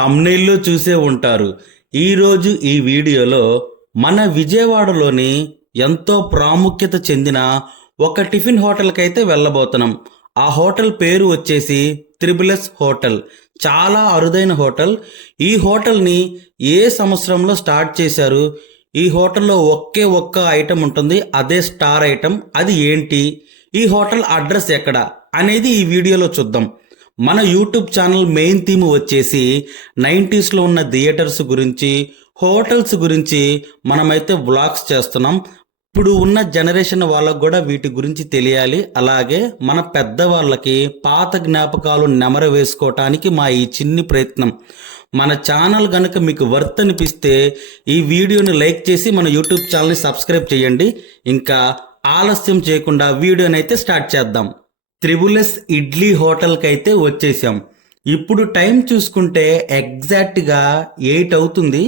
తమ్నెయిల్లో చూసే ఉంటారు. ఈరోజు ఈ వీడియోలో మన విజయవాడలోని ఎంతో ప్రాముఖ్యత చెందిన ఒక టిఫిన్ హోటల్కి అయితే వెళ్ళబోతున్నాం. ఆ హోటల్ పేరు వచ్చేసి త్రిబుల్ హోటల్. చాలా అరుదైన హోటల్. ఈ హోటల్ని ఏ సంవత్సరంలో స్టార్ట్ చేశారు, ఈ హోటల్లో ఒక్క ఐటెం ఉంటుంది, అదే స్టార్ ఐటెం. అది ఏంటి, ఈ హోటల్ అడ్రస్ ఎక్కడ అనేది ఈ వీడియోలో చూద్దాం. మన యూట్యూబ్ ఛానల్ మెయిన్ థీమ్ వచ్చేసి 90sలో ఉన్న థియేటర్స్ గురించి, హోటల్స్ గురించి మనమైతే వ్లాగ్స్ చేస్తున్నాం. ఇప్పుడు ఉన్న జనరేషన్ వాళ్ళకు కూడా వీటి గురించి తెలియాలి. అలాగే మన పెద్దవాళ్ళకి పాత జ్ఞాపకాలు నెమర వేసుకోవటానికి మా ఈ చిన్ని ప్రయత్నం. మన ఛానల్ కనుక మీకు వర్త్ అనిపిస్తే ఈ వీడియోని లైక్ చేసి మన యూట్యూబ్ ఛానల్ని సబ్స్క్రైబ్ చేయండి. ఇంకా ఆలస్యం చేయకుండా వీడియోని అయితే స్టార్ట్ చేద్దాం. త్రిబుల్ ఇడ్లీ హోటల్కి అయితే వచ్చేసాం. ఇప్పుడు టైం చూసుకుంటే ఎగ్జాక్ట్గా 8 అవుతుంది.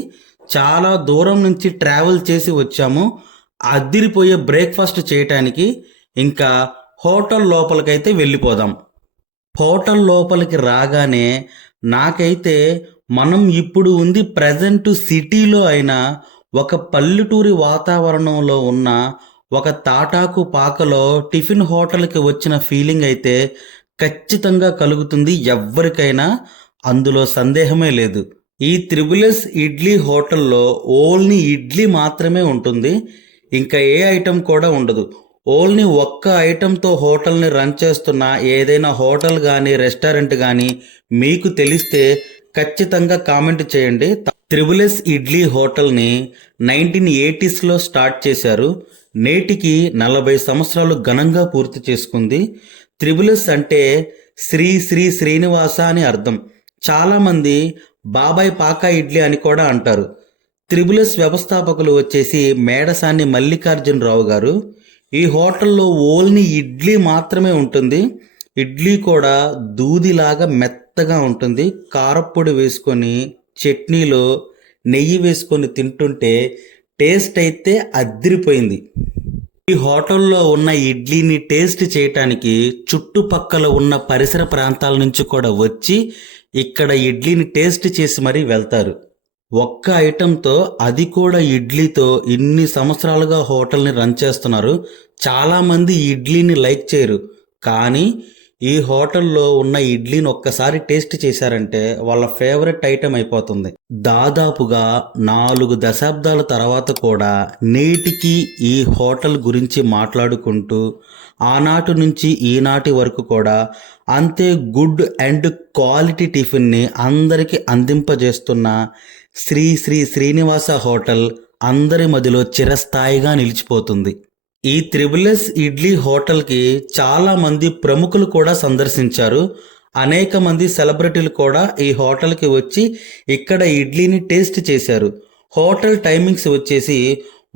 చాలా దూరం నుంచి ట్రావెల్ చేసి వచ్చాము అద్దిరిపోయే బ్రేక్ఫాస్ట్ చేయటానికి. ఇంకా హోటల్ లోపలికైతే వెళ్ళిపోదాం. హోటల్ లోపలికి రాగానే నాకైతే మనం ఇప్పుడు ఉంది ప్రజెంట్ సిటీలో అయినా ఒక పల్లెటూరి వాతావరణంలో ఉన్న ఒక తాటాకు పాకలో టిఫిన్ హోటల్కి వచ్చిన ఫీలింగ్ అయితే ఖచ్చితంగా కలుగుతుంది ఎవ్వరికైనా, అందులో సందేహమే లేదు. ఈ త్రిబుల్ ఇడ్లీ హోటల్లో ఓన్లీ ఇడ్లీ మాత్రమే ఉంటుంది, ఇంకా ఏ ఐటెం కూడా ఉండదు. ఓన్లీ ఒక్క ఐటెంతో హోటల్ని రన్ చేస్తున్న ఏదైనా హోటల్ కానీ రెస్టారెంట్ కానీ మీకు తెలిస్తే ఖచ్చితంగా కామెంట్ చేయండి. త్రిబుల్ ఇడ్లీ హోటల్ని 1980sలో స్టార్ట్ చేశారు. నేటికి 40 సంవత్సరాలు ఘనంగా పూర్తి చేసుకుంది. త్రిబుల్ అంటే శ్రీ శ్రీ శ్రీనివాస అని అర్థం. చాలామంది బాబాయ్ పాకా ఇడ్లీ అని కూడా అంటారు. త్రిబుల్ వ్యవస్థాపకులు వచ్చేసి మేడసాని మల్లికార్జునరావు గారు. ఈ హోటల్లో ఓన్లీ ఇడ్లీ మాత్రమే ఉంటుంది. ఇడ్లీ కూడా దూదిలాగా మెత్తగా ఉంటుంది. కారప్పొడి వేసుకొని చట్నీలో నెయ్యి వేసుకొని తింటుంటే టేస్ట్ అయితే అద్దిరిపోయింది. ఈ హోటల్లో ఉన్న ఇడ్లీని టేస్ట్ చేయటానికి చుట్టుపక్కల ఉన్న పరిసర ప్రాంతాల నుంచి కూడా వచ్చి ఇక్కడ ఇడ్లీని టేస్ట్ చేసి మరీ వెళ్తారు. ఒక్క ఐటెంతో, అది కూడా ఇడ్లీతో ఇన్ని సంవత్సరాలుగా హోటల్ని రన్ చేస్తున్నారు. చాలామంది ఇడ్లీని లైక్ చేయరు, కానీ ఈ హోటల్లో ఉన్న ఇడ్లీని ఒక్కసారి టేస్ట్ చేశారంటే వాళ్ళ ఫేవరెట్ ఐటెం అయిపోతుంది. దాదాపుగా 4 దశాబ్దాల తర్వాత కూడా నేటికి ఈ హోటల్ గురించి మాట్లాడుకుంటూ ఆనాటి నుంచి ఈనాటి వరకు కూడా అంతే గుడ్ అండ్ క్వాలిటీ టిఫిన్ని అందరికీ అందింపజేస్తున్న శ్రీ శ్రీ శ్రీనివాస హోటల్ అందరి మధ్యలో చిరస్థాయిగా నిలిచిపోతుంది. ఈ త్రిబుల్ ఇడ్లీ హోటల్కి చాలామంది ప్రముఖులు కూడా సందర్శించారు. అనేక మంది సెలబ్రిటీలు కూడా ఈ హోటల్కి వచ్చి ఇక్కడ ఇడ్లీని టేస్ట్ చేశారు. హోటల్ టైమింగ్స్ వచ్చేసి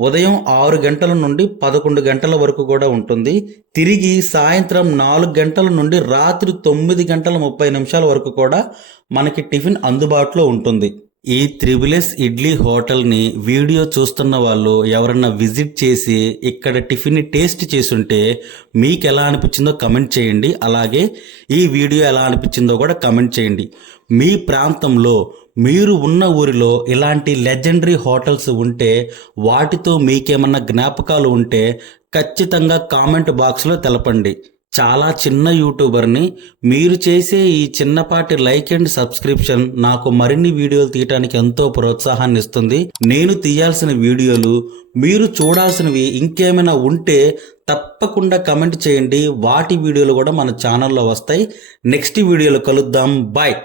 ఉదయం 6 గంటల నుండి 11 గంటల వరకు కూడా ఉంటుంది. తిరిగి సాయంత్రం 4 గంటల నుండి రాత్రి 9 గంటల 30 నిమిషాల వరకు కూడా మనకి టిఫిన్ అందుబాటులో ఉంటుంది. ఈ త్రిబుల్ ఇడ్లీ హోటల్ని వీడియో చూస్తున్న వాళ్ళు ఎవరన్నా విజిట్ చేసి ఇక్కడ టిఫిన్ని టేస్ట్ చేసుంటే మీకు ఎలా అనిపించిందో కమెంట్ చేయండి. అలాగే ఈ వీడియో ఎలా అనిపించిందో కూడా కమెంట్ చేయండి. మీ ప్రాంతంలో మీరు ఉన్న ఊరిలో ఇలాంటి లెజెండరీ హోటల్స్ ఉంటే, వాటితో మీకేమన్నా జ్ఞాపకాలు ఉంటే ఖచ్చితంగా కామెంట్ బాక్స్లో తెలపండి. చాలా చిన్న యూట్యూబర్ని. మీరు చేసే ఈ చిన్నపాటి లైక్ అండ్ సబ్స్క్రిప్షన్ నాకు మరిన్ని వీడియోలు తీయడానికి ఎంతో ప్రోత్సాహాన్ని ఇస్తుంది. నేను తీయాల్సిన వీడియోలు, మీరు చూడాల్సినవి ఇంకేమైనా ఉంటే తప్పకుండా కమెంట్ చేయండి. వాటి వీడియోలు కూడా మన ఛానల్లో వస్తాయి. నెక్స్ట్ వీడియోలో కలుద్దాం. బాయ్.